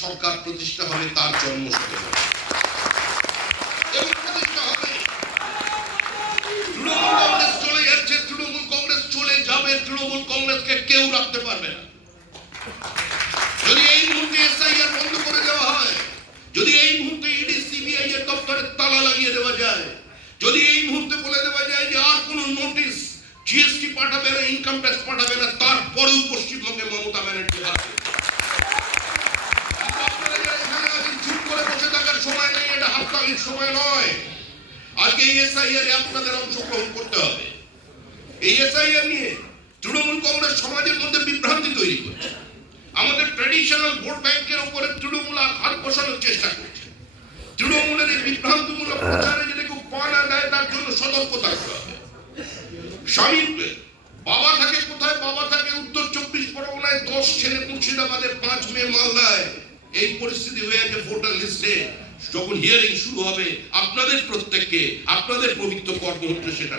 সরকার প্রতিষ্ঠা হবে তার জন্ম শতবর্ষ এবং প্রতিষ্ঠা হবে। তৃণমূল কংগ্রেস চলে যাচ্ছে, তৃণমূল কংগ্রেস চলে যাবে, তৃণমূল কংগ্রেসকে কেউ রাখতে পারবে না। যদি এই মুহূর্তে এসআইআর বন্ধ করে দেওয়া হয়, যদি এই মুহূর্তে ইডি সিবিআই এর দপ্তরে তালা লাগিয়ে দেওয়া যায়, যদি এই মুহূর্তে বলে দেওয়া যায় যে আর কোনো নোটিশ জিএসটি পাঠাবে না, ইনকাম ট্যাক্স পাঠাবে না, তারপরেও পশ্চিমবঙ্গে মমতা ব্যানার্জি আসবে। চুপ করে বসে থাকার সময় নেই, এটা হাততালির সময় নয়। আজকে এই এসআইআর আপনাদের অংশগ্রহণ করতে হবে। এই এসআইআর নিয়ে তৃণমূল কংগ্রেস সমাজের মধ্যে বিভ্রান্তি তৈরি করছে। আমাদের ট্র্যাডিশনাল ভোট ব্যাংকের উপরে তৃণমূল হাত বসানোর চেষ্টা করছে। তৃণমূলের এই বিভ্রান্তিমূলক প্রচারে যদি কেউ পা না দেয় তার জন্য সতর্ক থাকতে হবে। স্বামীর বাবা থাকে কোথায়? বাবা থাকে উত্তর 24 পরগনায়, 10 ছেলে মুর্শিদাবাদে, 5 মেয়ে মালদায়। এই পরিস্থিতি হয়ে আছে ভোটার লিস্টে। যখন হিয়ারিং শুরু হবে আপনাদের প্রত্যেককে আপনাদের পবিত্র কর্ম হচ্ছে সেটা।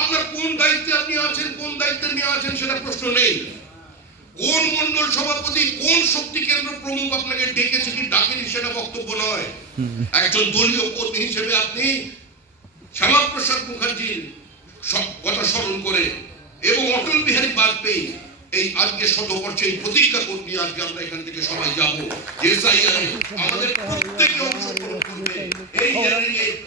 আপনার কোন দায়িত্বে আপনি আছেন, কোন দায়িত্বে নিয়ে আছেন সেটা প্রশ্ন নেই। কোন মন্ডল সভাপতি, কোন শক্তি কেন্দ্র প্রমুখ আপনাকে ডেকেছে কি ডাকেনি সেটা বক্তব্য নয়। একজন দলীয় কর্মী হিসেবে আপনি শ্যামাপ্রসাদ মুখার্জির কথা স্মরণ করে এবং অটল বিহারী বাজপেয়ী এই আজকে শতবর্ষে এই প্রতিজ্ঞা করতে আজকে আমরা এখান থেকে সবাই যাবো। আমাদের প্রত্যেকে অংশগ্রহণ করবে এই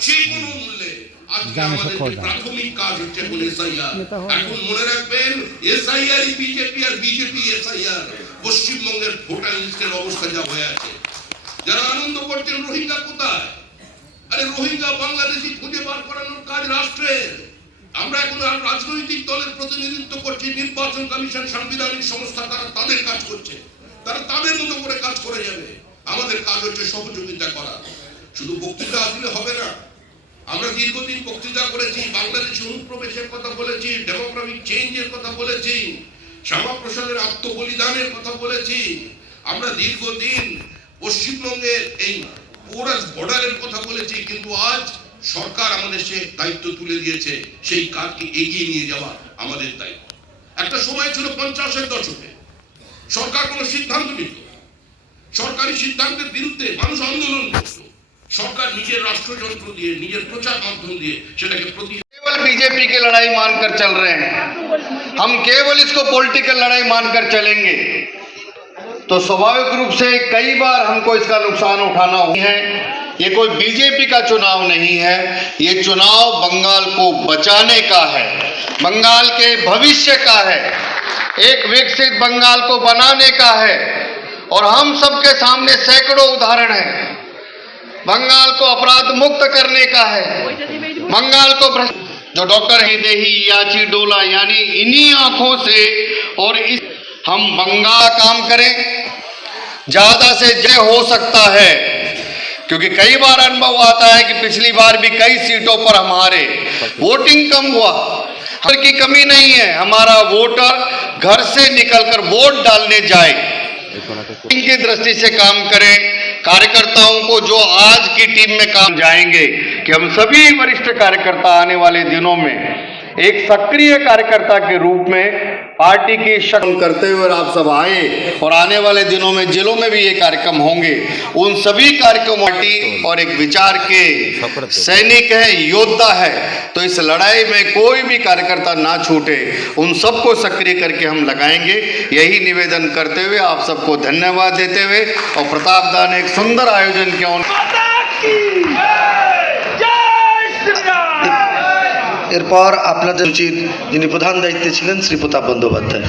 যে কোনো মূল্যে। আজকে আমাদের প্রাথমিক কাজ হচ্ছে এসআইআর। এখন মনে রাখবেন, এসআইআর বিজেপি আর বিজেপি এসআইআর পশ্চিমবঙ্গের ভোটার লিস্টের অবস্থা যা হয়ে আছে। যারা আনন্দ করছেন রোহিঙ্গা কোথায়? আরে রোহিঙ্গা বাংলাদেশি খুঁজে বার করানোর কাজ রাষ্ট্রের। আমরা এখন রাজনৈতিক দলের প্রতিনিধিত্ব করছি, নির্বাচন কমিশন সাংবিধানিক সংস্থা তারা তাদের কাজ করছে, তারা তাদের মতো করে কাজ করে যাবে। আমাদের কাজ হচ্ছে সহযোগিতা করা। শুধু বক্তৃতা আসলে হবে না। আমরা দীর্ঘদিন বক্তৃতা করেছি, বাংলাদেশে অনুপ্রবেশের কথা বলেছি, ডেমোগ্রাফিক চেঞ্জের কথা বলেছি, শ্যামাপ্রসাদের আত্মবলিদানের কথা বলেছি। আমরা দীর্ঘদিন পশ্চিমবঙ্গের এই পোরাস বর্ডারের কথা বলেছি। কিন্তু আজ সরকার আমাদের সে দায়িত্ব তুলে দিয়েছে, সেই কাজকে এগিয়ে নিয়ে যাওয়া আমাদের দায়িত্ব। একটা সময় ছিল 50-এর দশকে সরকার কোনো সিদ্ধান্ত নিত, সরকারি সিদ্ধান্তের বিরুদ্ধে মানুষ আন্দোলন করত। सरकार निजे राष्ट्रयंत्र दिए निजे प्रचार माध्यम दिए केवल बीजेपी की लड़ाई मानकर चल रहे हैं। हम केवल इसको पॉलिटिकल लड़ाई मानकर चलेंगे तो स्वाभाविक रूप से कई बार हमको इसका नुकसान उठाना है। ये कोई बीजेपी का चुनाव नहीं है, ये चुनाव बंगाल को बचाने का है, बंगाल के भविष्य का है, एक विकसित बंगाल को बनाने का है। और हम सबके सामने सैकड़ों उदाहरण हैं। बंगाल को अपराध मुक्त करने का है, बंगाल को जो डॉक्टर हिदेही याची डोला यानी इन्हीं आंखों से और इस हम बंगाल काम करें, ज्यादा से जय हो सकता है। क्योंकि कई बार अनुभव आता है कि पिछली बार भी कई सीटों पर हमारे वोटिंग कम हुआ। हर की कमी नहीं है, हमारा वोटर घर से निकलकर वोट डालने जाए इनकी दृष्टि से काम करें। कार्यकर्ताओं को जो आज की टीम में काम जाएंगे कि हम सभी वरिष्ठ कार्यकर्ता आने वाले दिनों में एक सक्रिय कार्यकर्ता के रूप में पार्टी की शक्ल करते हुए आप सब आए। और आने वाले दिनों में जिलों में भी ये कार्यक्रम होंगे। उन सभी कार्यक्रम पार्टी और एक विचार के सैनिक है, योद्धा है। तो इस लड़ाई में कोई भी कार्यकर्ता ना छूटे, उन सबको सक्रिय करके हम लगाएंगे। यही निवेदन करते हुए आप सबको धन्यवाद देते हुए और प्रताप दा ने एक सुंदर आयोजन किया। এরপর আপনাদের উচিত যিনি প্রধান দায়িত্বে ছিলেন শ্রী প্রতাপ বন্দ্যোপাধ্যায়।